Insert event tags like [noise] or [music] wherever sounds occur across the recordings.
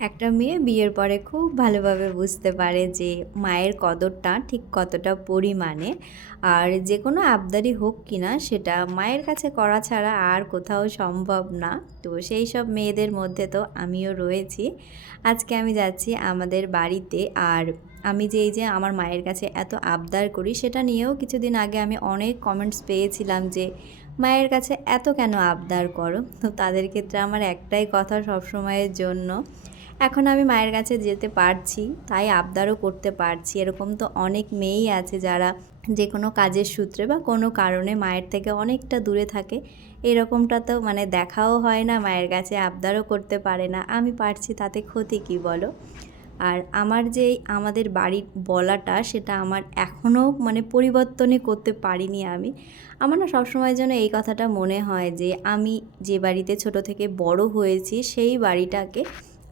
একটা মেয়ে বিয়ের পরে খুব ভালোভাবে বুঝতে পারে যে মায়ের কদরটা ঠিক কতটা পরিমাণে। আর যে কোনো আবদারি হোক কি না সেটা মায়ের কাছে করা ছাড়া আর কোথাও সম্ভব না। তো সেই সব মেয়েদের মধ্যে তো আমিও রয়েছি। আজকে আমি যাচ্ছি আমাদের বাড়িতে। আর আমি যে এই যে আমার মায়ের কাছে এত আবদার করি, সেটা নিয়েও কিছুদিন আগে আমি অনেক কমেন্টস পেয়েছিলাম যে, মায়ের কাছে এত কেন আবদার করো? তো তাদের ক্ষেত্রে আমার একটাই কথা সবসময়ের জন্য এখন আমি মায়ের কাছে যেতে পারছি, তাই আবদারও করতে পারছি। এরকম তো অনেক মেয়েই আছে যারা যে কোনো কাজের সূত্রে বা কোনো কারণে মায়ের থেকে অনেকটা দূরে থাকে। এরকমটা তো মানে দেখাও হয় না, মায়ের কাছে আবদারও করতে পারে না। আমি পারছি, তাতে ক্ষতি কী বলো? আর আমার যে আমাদের বাড়ির বলাটা, সেটা আমার এখনও মানে পরিবর্তনই করতে পারিনি আমি। আমার না সবসময় যেন এই কথাটা মনে হয় যে, আমি যে বাড়িতে ছোট থেকে বড় হয়েছি, সেই বাড়িটাকে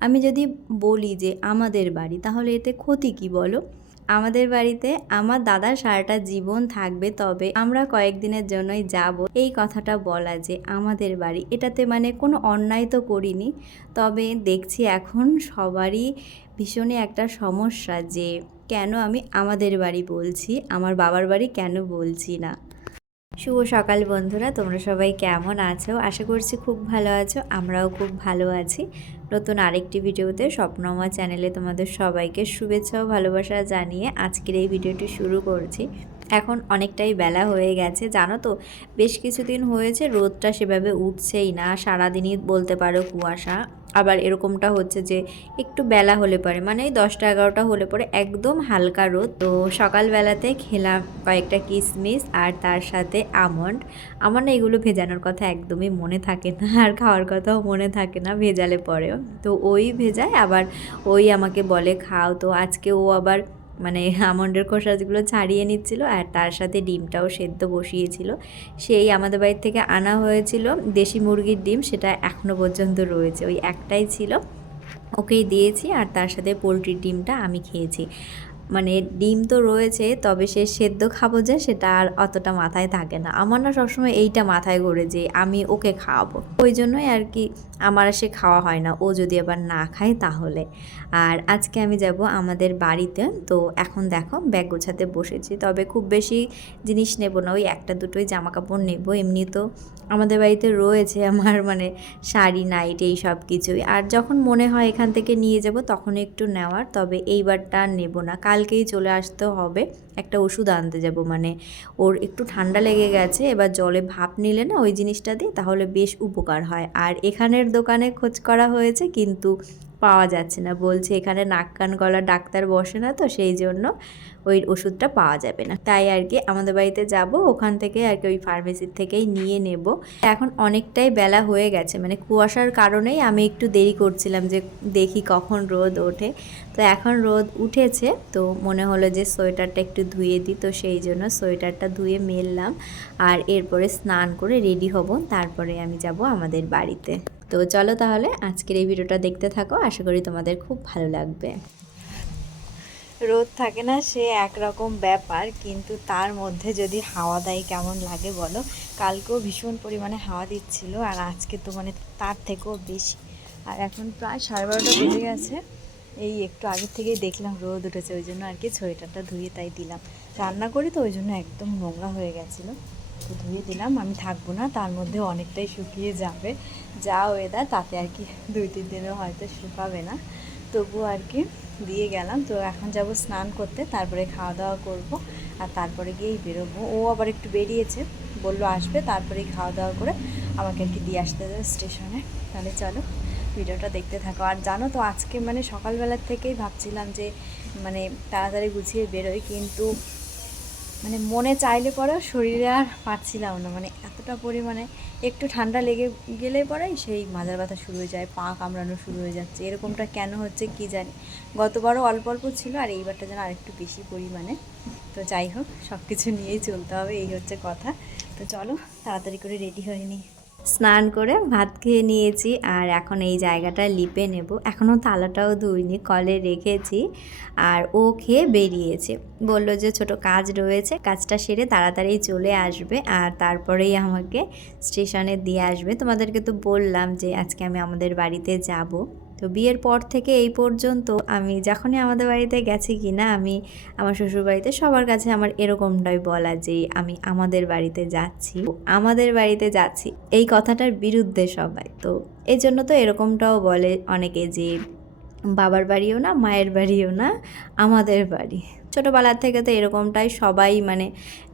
আমি যদি বলি যে আমাদের বাড়ি, তাহলে এতে ক্ষতি কি বলো? আমাদের বাড়িতে আমার দাদার সারাটা জীবন থাকবে, তবে আমরা কয়েকদিনের জন্যই যাব। এই কথাটা বলা যে আমাদের বাড়ি, এটাতে মানে কোনো অন্যায় তো করিনি, তবে দেখছি এখন সবারই ভীষণই একটা সমস্যা যে কেন আমি আমাদের বাড়ি বলছি, আমার বাবার বাড়ি কেন বলছি না? শুভ সকাল বন্ধুরা, তোমরা সবাই কেমন আছো? আশা করছি খুব ভালো আছো, আমরাও খুব ভালো আছি। নতুন আরেকটি ভিডিওতে স্বপ্নমা চ্যানেলে তোমাদের সবাইকে শুভেচ্ছা ও ভালোবাসা জানিয়ে আজকের এই ভিডিওটি শুরু করছি। এখন অনেকটাই বেলা হয়ে গেছে, জানো তো? বেশ কিছুদিন হয়েছে, রোদটা সেভাবে উঠছেই না, সারাদিনই বলতে পারো কুয়াশা। আবার এরকমটা হচ্ছে যে একটু বেলা হলে পরে মানে এই দশটা এগারোটা হলে পরে একদম হালকা রোদ। তো সকালবেলাতে খেলাম কয়েকটা কিশমিশ আর তার সাথে আমন্ড। আমার না এগুলো ভেজানোর কথা একদমই মনে থাকে না, আর খাওয়ার কথাও মনে থাকে না ভেজালে পরেও। তো ওই ভেজায় আবার ওই আমাকে বলে, খাও। তো আজকে ও আবার মানে আমন্ডের খোসাগুলো ছাড়িয়ে নিচ্ছিল আর তার সাথে ডিমটাও সেদ্ধ বসিয়েছিল। সেই আমাদের বাড়ির থেকে আনা হয়েছিল দেশি মুরগির ডিম, সেটা এখনও পর্যন্ত রয়েছে। ওই একটাই ছিল। ওকেই দিয়েছি আর তার সাথে পোলট্রির ডিমটা আমি খেয়েছি। মানে ডিম তো রয়েছে, তবে সে সেদ্ধ খাব যে সেটা আর অতটা মাথায় থাকে না। আমার না সবসময় এইটা মাথায় ঘুরে যে আমি ওকে খাওয়াবো। ওই জন্যই আর কি আমার সে খাওয়া হয় না। ও যদি আবার না খায় তাহলে। আর আজকে আমি যাব আমাদের বাড়িতে, তো এখন দেখো ব্যাগ গোছাতে বসেছি। তবে খুব বেশি জিনিস নেব না, ওই একটা দুটোই জামা কাপড় নেব। এমনি তো আমাদের বাড়িতে রয়েছে আমার মানে শাড়ি, নাইট এই সব কিছুই। আর যখন মনে হয় এখান থেকে নিয়ে যাব তখন একটু নেওয়ার, তবে এইবারটা নেব না। কালকেই চলে আসতে হবে। একটা ওষুধ আনতে যাব। মানে ওর একটু ঠান্ডা লেগে গেছে, এবার জলে ভাপ নিলে না ওই জিনিসটা দিয়ে তাহলে বেশ উপকার হয়। আর এখানের দোকানে খোঁজ করা হয়েছে, কিন্তু পাওয়া যাচ্ছে না। বলছে এখানে নাক কান গলা ডাক্তার বসে না তো সেই জন্য ওই ওষুধটা পাওয়া যাবে না। তাই আর কি আমাদের বাড়িতে যাব, ওখান থেকে আর কি ওই ফার্মেসির থেকেই নিয়ে নেব। এখন অনেকটাই বেলা হয়ে গেছে মানে কুয়াশার কারণেই আমি একটু দেরি করছিলাম যে দেখি কখন রোদ ওঠে। তো এখন রোদ উঠেছে, তো মনে হলো যে সোয়েটারটা একটু ধুয়ে দিই, তো সেই জন্য সোয়েটারটা ধুয়ে মেললাম। আর এরপরে স্নান করে রেডি হব, তারপরে আমি যাব আমাদের বাড়িতে। তো চলো তাহলে আজকের এই ভিডিওটা দেখতে থাকো, আশা করি তোমাদের খুব ভালো লাগবে। রোদ থাকে না, সে একরকম ব্যাপার, কিন্তু তার মধ্যে যদি হাওয়া দেয় কেমন লাগে বলো? কালকেও ভীষণ পরিমাণে হাওয়া দিচ্ছিল, আর আজকে তো মানে তার থেকেও বেশি। আর এখন প্রায় সাড়ে বারোটা বেজে গেছে। এই একটু আগের থেকেই দেখলাম রোদ উঠেছে, ওই জন্য আর কি সোয়েটারটা ধুয়ে তাই দিলাম। রান্না করি তো, ওই জন্য একদম নোংরা হয়ে গেছিল। তো ধুয়ে দিলাম, আমি থাকব না, তার মধ্যে অনেকটাই শুকিয়ে যাবে। যা ওয়েদার তাতে আর কি দুই, তিন দিনও হয়তো শুকাবে না। তবু আর কি দিয়ে গেলাম। তো এখন যাব স্নান করতে, তারপরে খাওয়া দাওয়া করব আর তারপরে গিয়েই বেরোবো। ও আবার একটু বেরিয়েছে, বলল আসবে, তারপরেই খাওয়া দাওয়া করে আমাকে আর কি দিয়ে আসতে দেবে স্টেশনে। তাহলে চলো, ভিডিওটা দেখতে থাকো। আর জানো তো, আজকে মানে সকালবেলার থেকেই ভাবছিলাম যে মানে তাড়াতাড়ি গুছিয়ে বেরোই, কিন্তু মানে মনে চাইলে পরেও শরীরে আর পারছিলাম না। মানে এতটা পরিমাণে একটু ঠান্ডা লেগে গেলে পরেই সেই মাজার ব্যথা শুরু হয়ে যায়, পা কামড়ানো শুরু হয়ে যাচ্ছে। এরকমটা কেন হচ্ছে কি জানি? গতবারও অল্প অল্প ছিল, আর এইবারটা যেন আরেকটু বেশি পরিমাণে। তো যাই হোক সব কিছু নিয়েই চলতে হবে, এই হচ্ছে কথা। তো চলো, তাড়াতাড়ি করে রেডি হয়ে নিই স্নান করে ভাত খেয়ে নিয়েছি আর এখন এই জায়গাটা লিপে নেব। এখনও তালাটাও ধুইনি, কলে রেখেছি আর ও খেয়ে বেরিয়েছে। বলল যে ছোট কাজ রয়েছে, কাজটা সেরে তাড়াতাড়ি চলে আসবে আর তারপরেই আমাকে স্টেশনে দিয়ে আসবে। তোমাদেরকে তো বললাম যে আজকে আমি আমাদের বাড়িতে যাব। তো বিয়ের পর থেকে এই পর্যন্ত আমি যখনই আমাদের বাড়িতে গেছি কি না, আমি আমার শ্বশুর বাড়িতে সবার কাছে আমার এরকমটাই বলা যে আমি আমাদের বাড়িতে যাচ্ছি। আমাদের বাড়িতে যাচ্ছি। এই কথাটার বিরুদ্ধে সবাই। তো এই জন্য তো এরকমটাও বলে অনেকে যে বাবার বাড়িও না, মায়ের বাড়িও না, আমাদের বাড়ি। ছোটোবেলার থেকে তো এরকমটাই সবাই মানে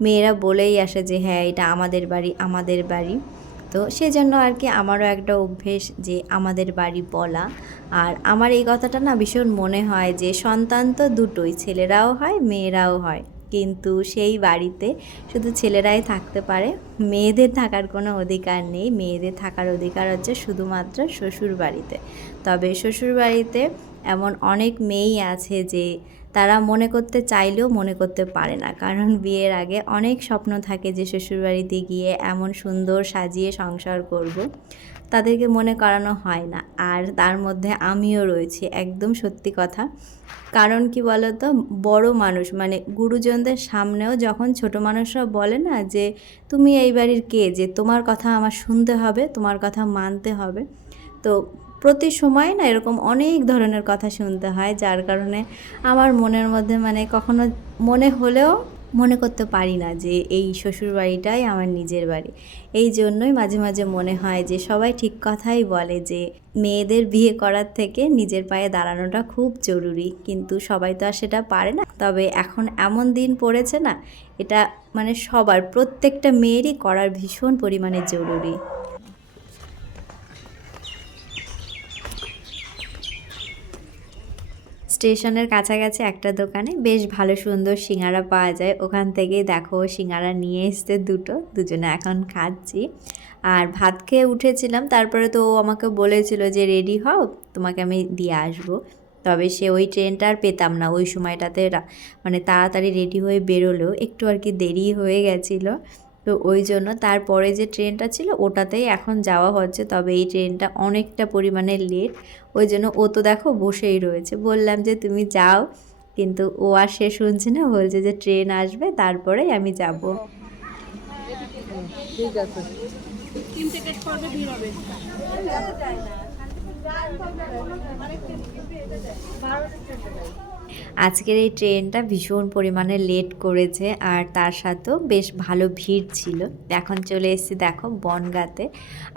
মেয়েরা বলেই আসে যে হ্যাঁ এটা আমাদের বাড়ি আমাদের বাড়ি। তো সেজন্য আর কি আমারও একটা অভ্যেস যে আমাদের বাড়ি বলা। আর আমার এই কথাটা না ভীষণ মনে হয় যে সন্তান তো দুটোই, ছেলেরাও হয়, মেয়েরাও হয়। কিন্তু সেই বাড়িতে শুধু ছেলেরাই থাকতে পারে, মেয়েদের থাকার কোনো অধিকার নেই। মেয়েদের থাকার অধিকার হচ্ছে শুধুমাত্র শ্বশুর বাড়িতে তবে শ্বশুর বাড়িতে এমন অনেক মেয়েই আছে যে তারা মনে করতে চাইলেও মনে করতে পারে না। কারণ বিয়ের আগে অনেক স্বপ্ন থাকে যে শ্বশুরবাড়িতে গিয়ে এমন সুন্দর সাজিয়ে সংসার করব। তাদেরকে মনে করানো হয় না। আর তার মধ্যে আমিও রয়েছি, একদম সত্যি কথা। কারণ কি বলতো? বড় মানুষ মানে গুরুজনদের সামনেও যখন ছোট মানুষরা বলে না যে, তুমি এই বাড়ির কে? যে তোমার কথা আমার শুনতে হবে, তোমার কথা মানতে হবে। তো প্রতি সময় না এরকম অনেক ধরনের কথা শুনতে হয়, যার কারণে আমার মনের মধ্যে মানে কখনো মনে হলেও মনে করতে পারি না যে এই শ্বশুর বাড়িটাই আমার নিজের বাড়ি। এই জন্যই মাঝে মাঝে মনে হয় যে সবাই ঠিক কথাই বলে যে মেয়েদের বিয়ে করার থেকে নিজের পায়ে দাঁড়ানোটা খুব জরুরি, কিন্তু সবাই তো আর সেটা পারে না। তবে এখন এমন দিন পড়েছে না, এটা মানে সবার, প্রত্যেকটা মেয়েরই করার ভীষণ পরিমাণে জরুরি। স্টেশনের কাছাকাছি একটা দোকানে বেশ ভালো সুন্দর সিঙ্গারা পাওয়া যায়। ওখান থেকেই দেখো সিঙ্গারা নিয়ে এসতে দুটো, দুজনে এখন খাচ্ছি। আর ভাত খেয়ে উঠেছিলাম, তারপরে তো ও আমাকে বলেছিল যে, রেডি হও, তোমাকে আমি দিয়ে আসব। তবে সে ওই ট্রেনটা আর পেতাম না, ওই সময়টাতে মানে তাড়াতাড়ি রেডি হয়ে বেরোলেও একটু আর কি দেরি হয়ে গেছিল। তো ওই জন্য তারপরে যে ট্রেনটা ছিল, ওটাতেই এখন যাওয়া হচ্ছে, তবে এই ট্রেনটা অনেকটা পরিমাণে লেট ওই জন্য ও তো দেখো বসেই রয়েছে। বললাম যে তুমি যাও। কিন্তু ও আর সে শুনছে না বলছে যে ট্রেন আসবে তারপরে আমি যাব। ঠিক আছে। আজকের এই ট্রেনটা ভীষণ পরিমাণে লেট করেছে আর তার সাথেও বেশ ভালো ভিড় ছিল। এখন চলে এসেছি দেখো বনগাতে।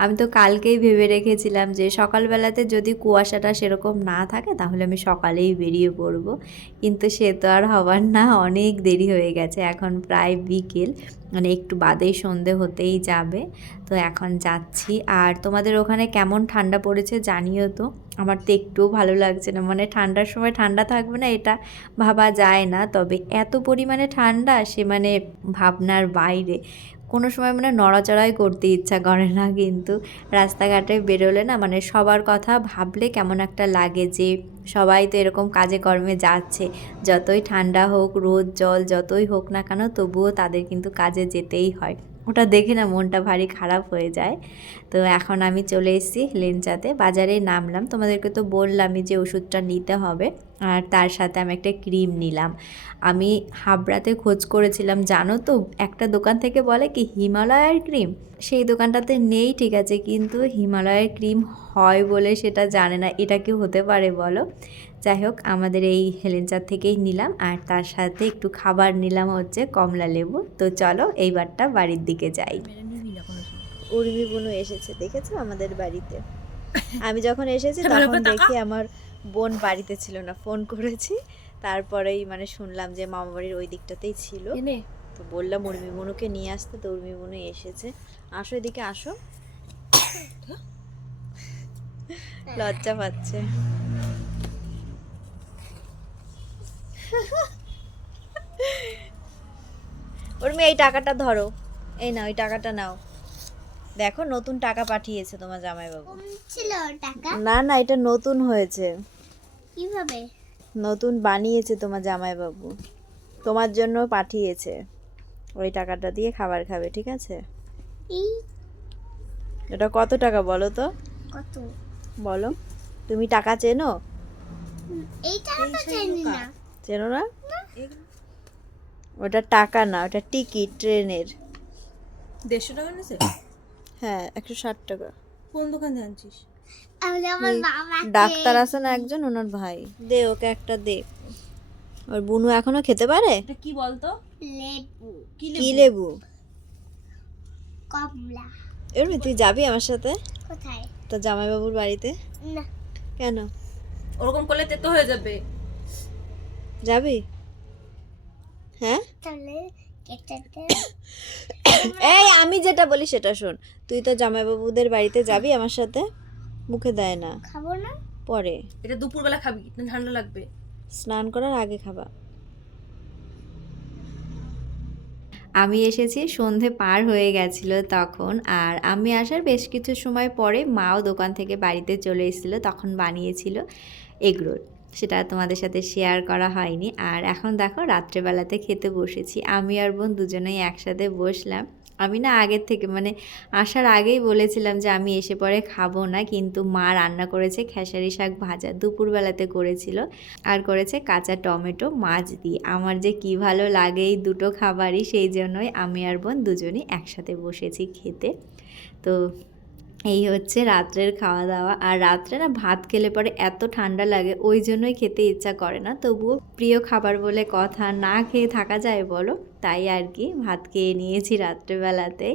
আমি তো কালকেই ভেবে রেখেছিলাম যে সকালবেলাতে যদি কুয়াশাটা সেরকম না থাকে তাহলে আমি সকালেই বেরিয়ে পড়ব। কিন্তু সে তো আর হবার না, অনেক দেরি হয়ে গেছে। এখন প্রায় বিকেল। মানে একটু বাদেই সন্ধে হতেই যাবে। তো এখন যাচ্ছি। আর তোমাদের ওখানে কেমন ঠান্ডা পড়েছে জানিও তো। আমার তো একটুও ভালো লাগছে না। মানে ঠান্ডার সময় ঠান্ডা থাকবে না এটা ভাবা যায় না। তবে এত পরিমাণে ঠান্ডা সে মানে ভাবনার বাইরে। কোনো সময় মানে নড়াচড়াই করতে ইচ্ছা করে না, কিন্তু রাস্তাঘাটে বেরোলে না মানে সবার কথা ভাবলে কেমন একটা লাগে যে সবাই তো এরকম কাজে কর্মে যাচ্ছে। যতই ঠান্ডা হোক, রোদ, জল, যতই হোক না কেন তবুও তাদের কিন্তু কাজে যেতেই হয়। ওটা দেখে না মনটা ভারী খারাপ হয়ে যায়। তো এখন আমি চলে এসেছি লেনচাতে বাজারে নামলাম। তোমাদেরকে তো বললামই যে ওষুধটা নিতে হবে। আর তার সাথে আমি একটা ক্রিম নিলাম। আমি হাবড়াতে খোঁজ করেছিলাম, জানো তো? একটা দোকান থেকে বলে কি, হিমালয়ের ক্রিম? সেই দোকানটাতে নেই, ঠিক আছে? কিন্তু হিমালয়ের ক্রিম হয় বলে সেটা জানে না। এটা কি হতে পারে বলো? যাই হোক আমাদের এই হেলেঞ্চার থেকেই নিলাম। আর তার সাথে একটু খাবার নিলাম হচ্ছে কমলা লেবু। তো চলো এইবারটা বাড়ির দিকে যাই। উর্মি বোনও এসেছে দেখেছ? আমাদের বাড়িতে। আমি যখন এসেছি [laughs] তখন দেখি আমার বোন বাড়িতে ছিল না ফোন করেছি। তারপরেই মানে শুনলাম যে মামা বাড়ির ওই দিকটাতেই ছিল। তো বললাম উর্মি বোনুকে নিয়ে আসতে। তো উর্মি বোনু এসেছে। আসো এদিকে আসো। [coughs] লজ্জা পাচ্ছে। উর্মি এই টাকাটা ধরো। এই নাও এই টাকাটা নাও। দেখো নতুন টাকা পাঠিয়েছে তোমার জামাইবাবু। ছিল টাকা? না না এটা নতুন হয়েছে। কীভাবে? নতুন বানিয়েছে তোমার জামাইবাবু। তোমার জন্য পাঠিয়েছে। ওই টাকাটা দিয়ে খাবার খাবে ঠিক আছে? এটা কত টাকা বলো তো? কত? বলো। তুমি টাকা চেনো? এই টাকাটা জানি না। চেনো না? ওটা টাকা না ওটা টিকিট ট্রেনের। দেড়শো টাকা নিয়েছে? হ্যাঁ একশো ষাট টাকা। কোন দোকান জানছিস ডাক্তার আছে না একজন ওনার ভাই। দে ওকে একটা দে। ওর বুনু এখনও খেতে পারে? কি বলতো? লেবু। কি কি লেবু? লেবু? কমলা। এমনি তুই যাবি আমার সাথে? কোথায়? তো জামাইবাবুর বাড়িতে? না। কেন? ওরকম করলে তেতো হয়ে যাবে। যাবি? হ্যাঁ? এই আমি যেটা বলি সেটা শোন। তুই তো জামাইবাবুদের বাড়িতে যাবি আমার সাথে? মুখে দেয় না। খাব না? পরে। এটা দুপুরবেলা খাবি না ঠান্ডা লাগবে। স্নান করার আগে খাবা। আমি এসেছি সন্ধে পার হয়ে গেছিল তখন আর আমি আসার বেশ কিছু সময় পরে মাও দোকান থেকে বাড়িতে চলে এসেছিল তখন বানিয়েছিল এগরোল। সেটা তোমাদের সাথে শেয়ার করা হয়নি। আর এখন দেখো, রাত্রেবেলাতে খেতে বসেছি। আমি আর বোন দুজনেই একসাথে বসলাম। আমি না আগের থেকে মানে আসার আগেই বলেছিলাম যে আমি এসে পরে খাব না, কিন্তু মা রান্না করেছে খেসারি শাক ভাজা, দুপুরবেলাতে করেছিল। আর করেছে কাঁচা টমেটো, মাছ দিয়ে। আমার যে কি ভালো লাগে এই দুটো খাবারই, সেই জন্যই আমি আর বোন দুজনেই একসাথে বসেছি খেতে। তো এই হচ্ছে রাত্রের খাওয়া দাওয়া আর রাত্রে না ভাত খেলে পরে এত ঠান্ডা লাগে, ওই জন্যই খেতে ইচ্ছা করে না। তবুও প্রিয় খাবার বলে কথা, না খেয়ে থাকা যায় বলো? তাই আর কি, ভাত খেয়ে নিয়েছি রাত্রেবেলাতে।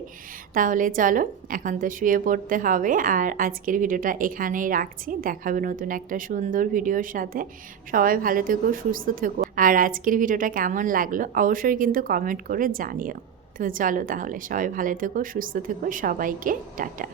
তাহলে চলো, এখন তো শুয়ে পড়তে হবে। আর আজকের ভিডিওটা এখানেই রাখছি। দেখাবে নতুন একটা সুন্দর ভিডিওর সাথে। সবাই ভালো থেকো, সুস্থ থেকো। আর আজকের ভিডিওটা কেমন লাগল, অবশ্যই কিন্তু কমেন্ট করে জানিও। তো চলো তাহলে সবাই ভালো থেকো, সুস্থ থেকো, সবাইকে টাটা।